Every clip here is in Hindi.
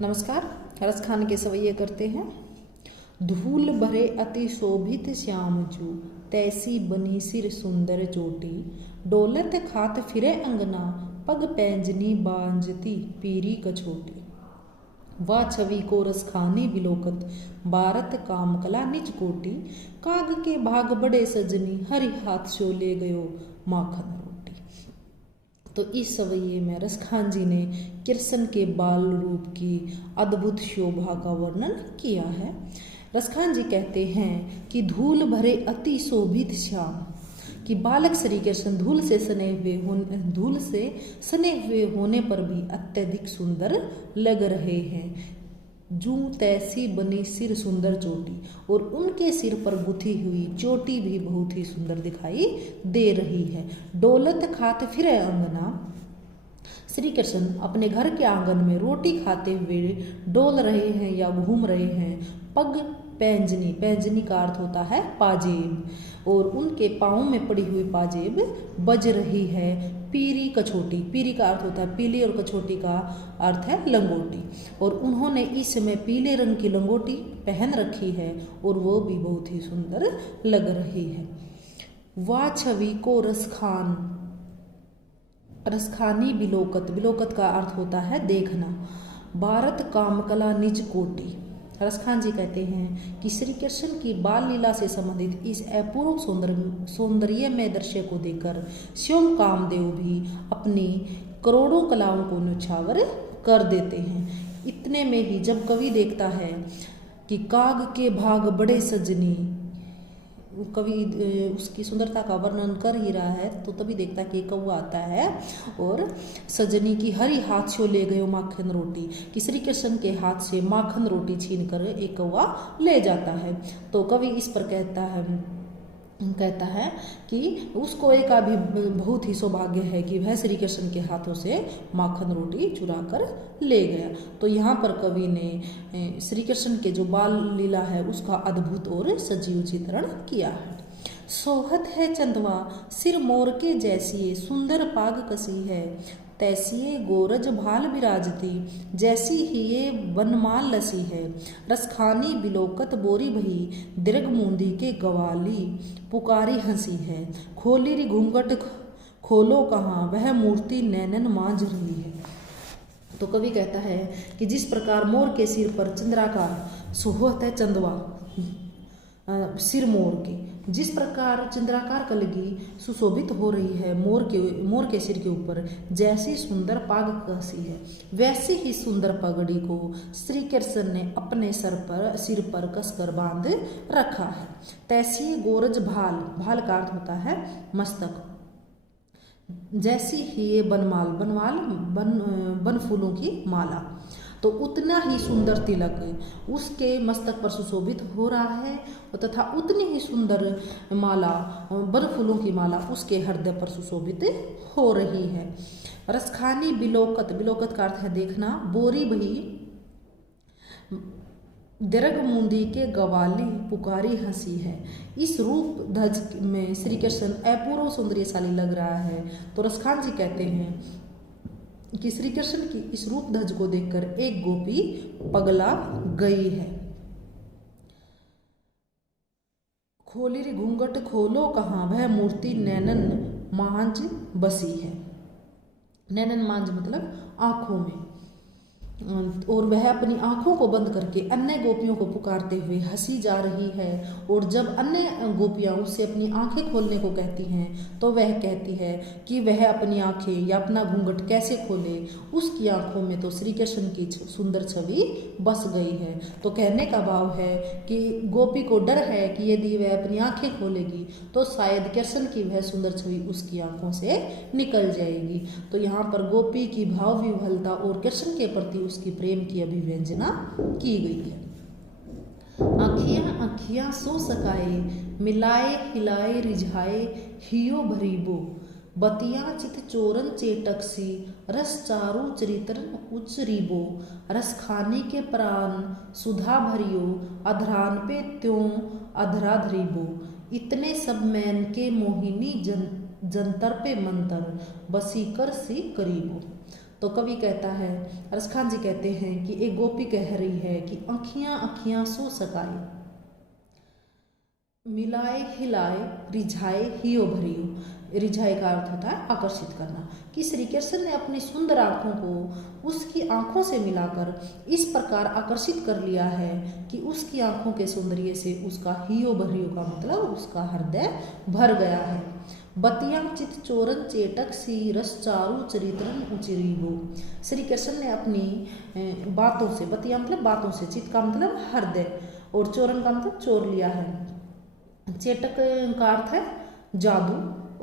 नमस्कार। रस खान के सवैये करते हैं। धूल भरे अति शोभित श्याम जू, तैसी बनी सिर सुंदर चोटी। डोलत खात फिरे अंगना, पग पैंजनी बांजती पीरी कछोटी। वाह छवि को रस खानी बिलोकत, भारत काम कला निज कोटी। काग के भाग बड़े सजनी, हरि हाथ सो ले गयो माखन रोटी। तो इस सवैये में रस खान जी ने कृष्ण के बाल रूप की अद्भुत शोभा का वर्णन किया है। रस खान जी कहते हैं कि धूल भरे अति शोभित श्याम, कि बालक श्री कृष्ण धूल से सने हुए होने पर भी अत्यधिक सुंदर लग रहे हैं। जूं तैसी बनी सिर सुंदर चोटी, और उनके सिर पर गुथी हुई चोटी भी बहुत ही सुंदर दिखाई दे रही है। डोलत खात फिरे अंगना, श्री कृष्ण अपने घर के आंगन में रोटी खाते हुए डोल रहे हैं या घूम रहे हैं। पग पैंजनी, पैंजनी का अर्थ होता है पाजेब, और उनके पाँव में पड़ी हुई पाजेब बज रही है। पीरी कछोटी, पीरी का अर्थ होता है पीली, और कछोटी का अर्थ है लंगोटी, और उन्होंने इस समय पीले रंग की लंगोटी पहन रखी है और वो भी बहुत ही सुंदर लग रही है। वाह छवि को रसखानी बिलोकत, बिलोकत का अर्थ होता है देखना। भारत कामकला निज कोटि, रस खान जी कहते हैं कि श्री कृष्ण की बाल लीला से संबंधित इस अपूर्व सौंदर्य में दृश्य को देखकर स्वयं कामदेव भी अपनी करोड़ों कलाओं को न्यौछावर कर देते हैं। इतने में ही जब कवि देखता है कि काग के भाग बड़े सजनी, कवि उसकी सुंदरता का वर्णन कर ही रहा है, तो तभी देखता है कि कौवा आता है और सजनी की हरी हाथ से ले गयो माखन रोटी, कि श्री कृष्ण के हाथ से माखन रोटी छीन कर एक कौवा ले जाता है। तो कवि इस पर कहता है कि उसको एक भी बहुत ही सौभाग्य है कि वह श्री कृष्ण के हाथों से माखन रोटी चुरा कर ले गया। तो यहाँ पर कवि ने श्री कृष्ण के जो बाल लीला है उसका अद्भुत और सजीव चित्रण किया है। सोहत है चंदवा सिर मोर के जैसी, सुंदर पाग कसी है। तैसिए गोरज भाल विराजती, जैसी ही ये बनमाल लसी है। रसखानी बिलोकत बोरी भई, दीर्घ मूंदी के गवाली। पुकारी हंसी है, खोली री घूंघट खोलो कहाँ, वह मूर्ति नैनन मांझ रही है। तो कवि कहता है कि जिस प्रकार मोर के सिर पर चंद्राकार सोहत है चंदवा, सिर मोर के, जिस प्रकार चंद्राकार कलगी सुशोभित हो रही है मोर के सिर के ऊपर, जैसी सुंदर पाग कसी है, वैसी ही सुंदर पगड़ी को श्री कृष्ण ने अपने सिर पर कसकर बांध रखा है। तैसी गोरज भाल, भाल का अर्थ होता है मस्तक। जैसी ही ये बन फूलों की माला, तो उतना ही सुंदर तिलक उसके मस्तक पर सुशोभित हो रहा है, तथा उतनी ही सुंदर माला, बन फूलों की माला उसके हृदय पर सुशोभित हो रही है। रसखानी बिलोकत, बिलोकत का अर्थ है देखना। बोरी भई दीर्घ मूंदी के गवाली, पुकारी हंसी है। इस रूप ध्वज में श्री कृष्ण अपूर्व सौंदर्यशाली लग रहा है। तो रसखान जी कहते हैं कि श्री कृष्ण की इस रूप ध्वज को देखकर एक गोपी पगला गई है। खोली री घूंघट खोलो कहाँ, वह मूर्ति नैनन मांझ बसी है। नैनन मांझ मतलब आंखों में, और वह अपनी आंखों को बंद करके अन्य गोपियों को पुकारते हुए हंसी जा रही है। और जब अन्य गोपियां उससे अपनी आंखें खोलने को कहती हैं तो वह कहती है कि वह अपनी आंखें या अपना घूंघट कैसे खोले, उसकी आंखों में तो श्री कृष्ण की सुंदर छवि बस गई है। तो कहने का भाव है कि गोपी को डर है कि यदि वह अपनी आंखें खोलेगी तो शायद कृष्ण की वह सुंदर छवि उसकी आंखों से निकल जाएगी। तो यहाँ पर गोपी की भाव विह्वलता और कृष्ण के प्रति उसकी प्रेम की अभिव्यंजना की गई है। आखियां सो सकाए, मिलाए हिलाए रिझाए, हियो भरीबो। बतियां चित चोरन चेटकसी, रस चारु चरित्रन उचरीबो। रस खाने के प्राण सुधा भरियो, अधरान पे त्यों अधरा धरीबो। इतने सब मैन के मोहिनी जंतर पे मंतर, बसी कर सी करीबो। तो कवि कहता है, रसखान जी कहते हैं कि एक गोपी कह रही है कि आँखियाँ आँखियाँ सो सकाए, मिलाए हिलाए रिझाए हियो भरियो। रिझाए का अर्थ होता है आकर्षित करना, कि श्री कृष्ण ने अपनी सुंदर आंखों को उसकी आंखों से मिलाकर इस प्रकार आकर्षित कर लिया है कि उसकी आंखों के सौंदर्य से उसका हियो भरियो का मतलब उसका हृदय भर गया है। बतियां चित चोरन चेटक सी रस चारु चरित्रन उचिरीबो। श्री कृष्ण ने अपनी बातों से, बतियां मतलब बातों से, चित का मतलब हृदय और चोरन का मतलब चोर लिया है। चेटक का अर्थ है जादू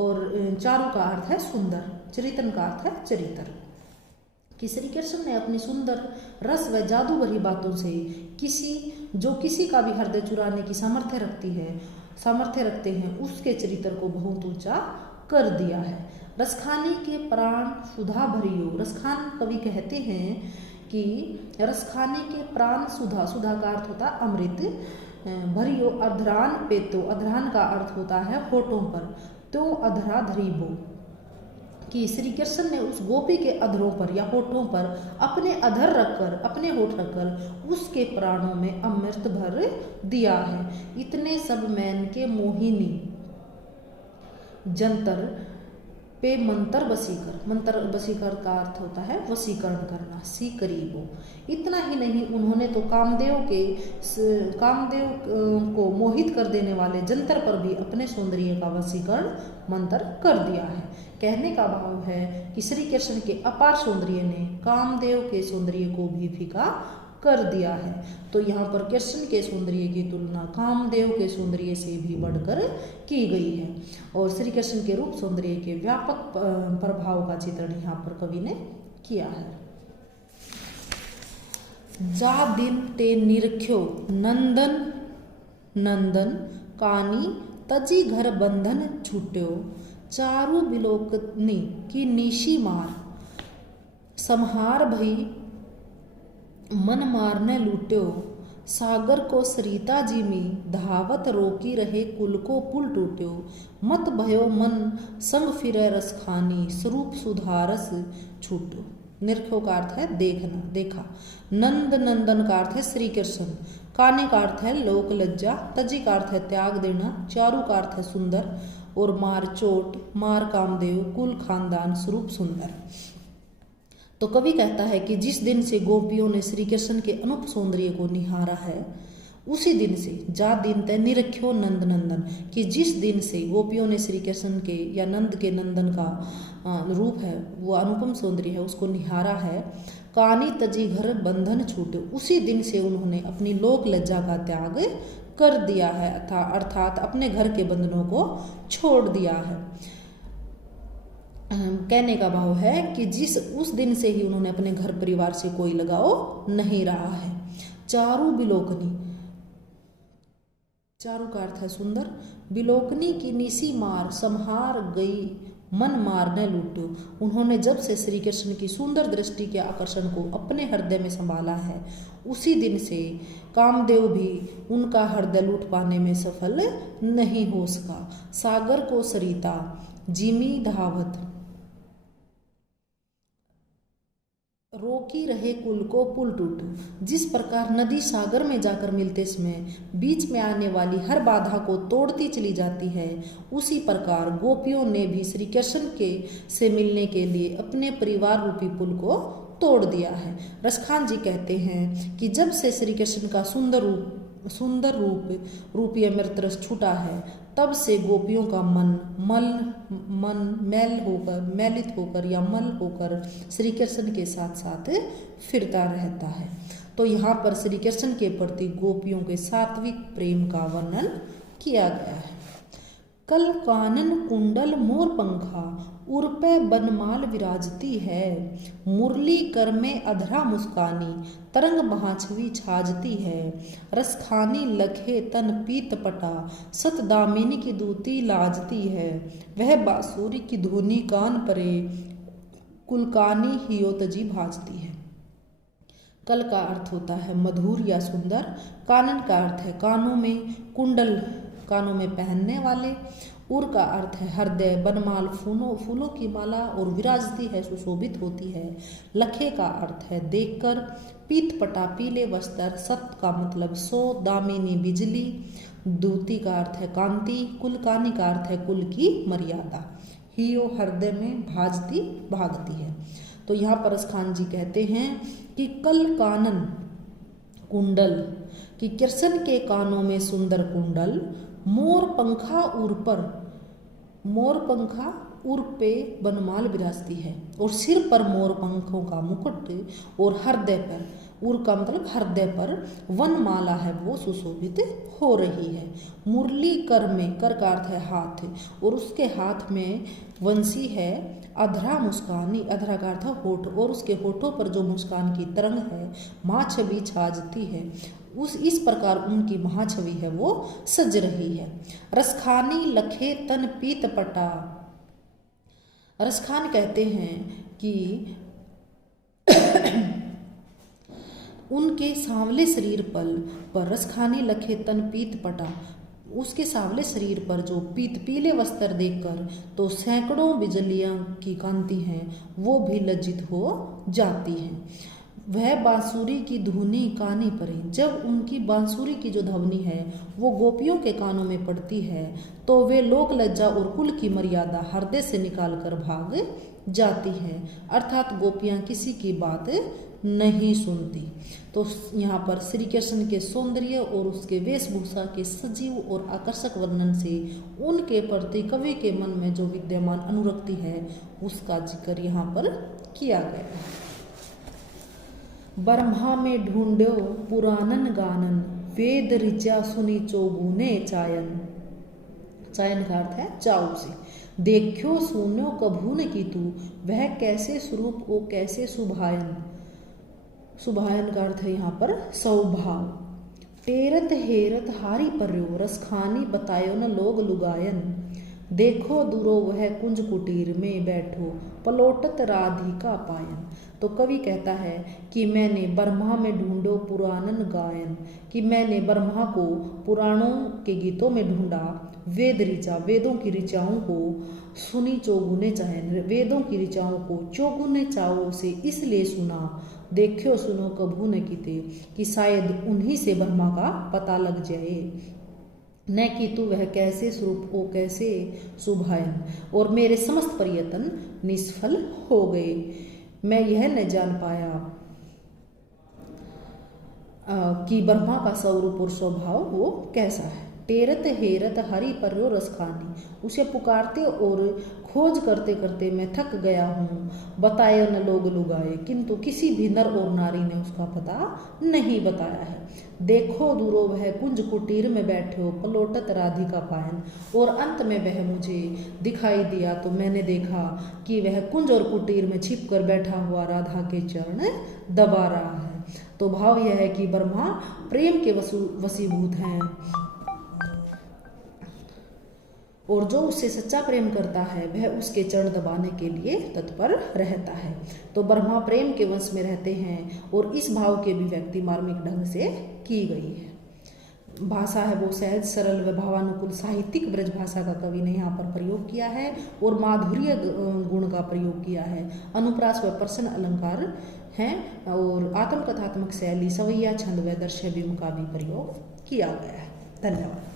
और चारु का अर्थ है सुंदर, चरितन का अर्थ है चरित्र। कि श्री कृष्ण ने अपनी सुंदर रस व जादू भरी बातों से किसी का भी हृदय चुराने की सामर्थ्य रखते हैं उसके चरित्र को बहुत ऊंचा कर दिया है। रसखानी के प्राण सुधा भरियो। रसखान कवि कहते हैं कि रसखानी के प्राण सुधा, सुधा का अर्थ होता है अमृत, भरियो अधरान पे, तो अधरान का अर्थ होता है होठों पर, तो अधरा धरीबो। कि श्री कृष्ण ने उस गोपी के अधरों पर या होठों पर अपने अधर रखकर, अपने होठ रखकर उसके प्राणों में अमृत भर दिया है। इतने सब मैन के मोहिनी जंतर पे मंत्र वसीकर। मंत्र वसीकर का अर्थ होता है वसीकरण करना, सी करीबो। इतना ही नहीं, उन्होंने तो कामदेव को मोहित कर देने वाले जंतर पर भी अपने सौंदर्य का वसीकरण मंत्र कर दिया है। कहने का भाव है कि श्री कृष्ण के अपार सौंदर्य ने कामदेव के सौंदर्य को भी फीका कर दिया है। तो यहाँ पर कृष्ण के सौंदर्य की तुलना कामदेव के सौंदर्य से भी बढ़कर की गई है और श्री कृष्ण के रूप सौंदर्य के व्यापक प्रभाव का चित्रण यहाँ पर कवि ने किया है। जा दिन ते निरख्यो नंदन नंदन कानी तजी घर बंधन छूट्यो। चारु बिलोकनी की निशी मार संहार भई मन मारने लूट्यो। सागर को सरिता जी में धावत रोकी रहे कुल को पुल टूट्यो। मत भयो मन संग फिरे रस खानी स्वरूप सुधारस छूट्यो। निरख्यो का अर्थ है देखना, देखा। नंद नंदन का अर्थ है श्री कृष्ण। काने का अर्थ है लोक लज्जा। तजी का अर्थ है त्याग देना। चारु का अर्थ है सुंदर और मार चोट, मार कामदेव, कुल खानदान, स्वरूप सुंदर। तो कवि कहता है कि जिस दिन से गोपियों ने श्री कृष्ण के अनूप सौंदर्य को निहारा है उसी दिन से, जा दिन तय निरख्यो नंद नंदन, कि जिस दिन से गोपियों ने श्री कृष्ण के या नंद के नंदन का रूप है, वो अनुपम सौंदर्य है, उसको निहारा है। कानी तजी घर बंधन छूटे, उसी दिन से उन्होंने अपनी लोक लज्जा का त्याग कर दिया है, अर्थात अपने घर के बंधनों को छोड़ दिया है। कहने का भाव है कि उस दिन से ही उन्होंने अपने घर परिवार से कोई लगाव नहीं रहा है। चारु बिलोकनी, चारु का अर्थ है सुंदर। बिलोकनी की निसी मार संहार गई मन मारने लूटो। उन्होंने जब से श्री कृष्ण की सुंदर दृष्टि के आकर्षण को अपने हृदय में संभाला है उसी दिन से कामदेव भी उनका हृदय लूट पाने में सफल नहीं हो सका। सागर को सरिता जिमी धावत रोकी रहे कुल को पुल टूटो। जिस प्रकार नदी सागर में जाकर मिलते समय बीच में आने वाली हर बाधा को तोड़ती चली जाती है, उसी प्रकार गोपियों ने भी श्री कृष्ण के से मिलने के लिए अपने परिवार रूपी पुल को तोड़ दिया है। रसखान जी कहते हैं कि जब से श्री कृष्ण का सुंदर रूपी अमृत रस छूटा है तब से गोपियों का मन मैलित होकर या मल होकर श्री कृष्ण के साथ साथ फिरता रहता है। तो यहाँ पर श्री कृष्ण के प्रति गोपियों के सात्विक प्रेम का वर्णन किया गया है। कल कानन कुंडल मोर पंखा उर्पे बनमाल विराजती है। मुरली कर में अधरा मुस्कानी तरंग महाछवी छाजती है। रसखानी लखे तन पीत पटा सत दामिनी की दूती लाजती है। वह बांसुरी की धुनी कान परे कुलकानी हियो तजी भाजती है। कल का अर्थ होता है मधुर या सुंदर। कानन का अर्थ है कानों में, कुंडल कानों में पहनने वाले, उर का अर्थ है हृदय, बनमाल फूलों की माला, और विराजती है सुशोभित होती है। लखे का अर्थ है देखकर, पीत पटा पीले वस्त्र, सत का मतलब 100, दामिनी बिजली, दूती का अर्थ है कांति, कुलकानी का अर्थ है कुल की मर्यादा। हियो हृदय में भाजती भागती है। तो यहाँ परस खान जी कहते हैं कि कल कानन कुंडल, कि कृष्ण के कानों में सुंदर कुंडल, मोर पंखा उर पर, मोर पंखा उर पे बनमाल विराजती है, और सिर पर मोर पंखों का मुकुट, और हृदय पर, उर का मतलब हृदय पर वनमाला है वो सुशोभित हो रही है। मुरली कर में, कर का अर्थ है हाथ, और उसके हाथ में वंशी है। अधरा मुस्कानी, अधरा का अर्थ है होठ, और उसके होठों पर जो मुस्कान की तरंग है, महाछवि छाजती है। इस प्रकार उनकी महाछवि है वो सज रही है। रसखानी लखे तन पीत पटा, रसखान कहते हैं कि उनके सांवले शरीर पर रसखानी लखे तन पीत पटा, उसके सांवले शरीर पर जो पीले वस्त्र देखकर तो सैकड़ों बिजलियां की कांति हैं वो भी लज्जित हो जाती हैं। वह बांसुरी की धुनी कानी परे, जब उनकी बांसुरी की जो ध्वनि है वो गोपियों के कानों में पड़ती है तो वे लोक लज्जा और कुल की मर्यादा हृदय से निकाल कर भाग जाती है, अर्थात गोपियां किसी की बात नहीं सुनती। तो यहाँ पर श्री कृष्ण के सौंदर्य और उसके वेशभूषा के सजीव और आकर्षक वर्णन से उनके प्रति कवि के मन में जो विद्यमान अनुरक्ति है उसका जिक्र यहाँ पर किया गया है। ब्रह्मा में ढूंढो पुराणन गानन, वेद ऋचा सुनी चौगुने चायन, चायन का अर्थ है चाऊ से। देखो सुनो कभू न की तू, वह कैसे स्वरूप ओ कैसे सुभायन, सुभायन का अर्थ है यहाँ पर सौभाव। टेरत हेरत हारी पर्यो, रसखानी बतायो न लोग लुगायन, देखो दूरो वह कुंज कुटीर में बैठो, पलोटत राधिका पायन। तो कवि कहता है कि मैंने ब्रह्मा में ढूंढो पुराणन गायन, कि मैंने ब्रह्मा को पुराणों के गीतों में ढूंढा, वेद ऋचा वेदों की ऋचाओं को, सुनी चौगुने चायन वेदों की ऋचाओं को चौगुने चाओं से इसलिए सुना, देखो सुनो कभू न कीते, कि शायद उन्हीं से ब्रह्मा का पता लग जाए। न कि तू वह कैसे स्वरूप ओ कैसे सुभायन, और मेरे समस्त प्रयत्न निष्फल हो गए, मैं यह न जान पाया कि ब्रह्मा का स्वरूप और स्वभाव वो कैसा है। टेरत हेरत हरि पर्यो रसखानी, उसे पुकारते और खोज करते करते मैं थक गया हूँ, बताए न लोग लुगाए, किंतु किसी भी नर और नारी ने उसका पता नहीं बताया है। देखो दूरो वह कुंज कुटीर में बैठे हो, पलोटत राधिका पायन, और अंत में वह मुझे दिखाई दिया तो मैंने देखा कि वह कुंज और कुटीर में छिप कर बैठा हुआ राधा के चरण दबा रहा है। तो भाव यह है कि ब्रह्मा प्रेम के वशीभूत हैं, और जो उससे सच्चा प्रेम करता है वह उसके चरण दबाने के लिए तत्पर रहता है। तो ब्रह्मा प्रेम के वश में रहते हैं, और इस भाव की अभिव्यक्ति मार्मिक ढंग से की गई है। भाषा है वो सहज सरल व भावानुकूल साहित्यिक ब्रज भाषा का कवि ने यहाँ पर प्रयोग किया है, और माधुर्य गुण का प्रयोग किया है। अनुप्रास व प्रश्न अलंकार हैं, और आत्मकथात्मक शैली, सवैया छंद व दृश्य बिंब का भी प्रयोग किया गया है। धन्यवाद।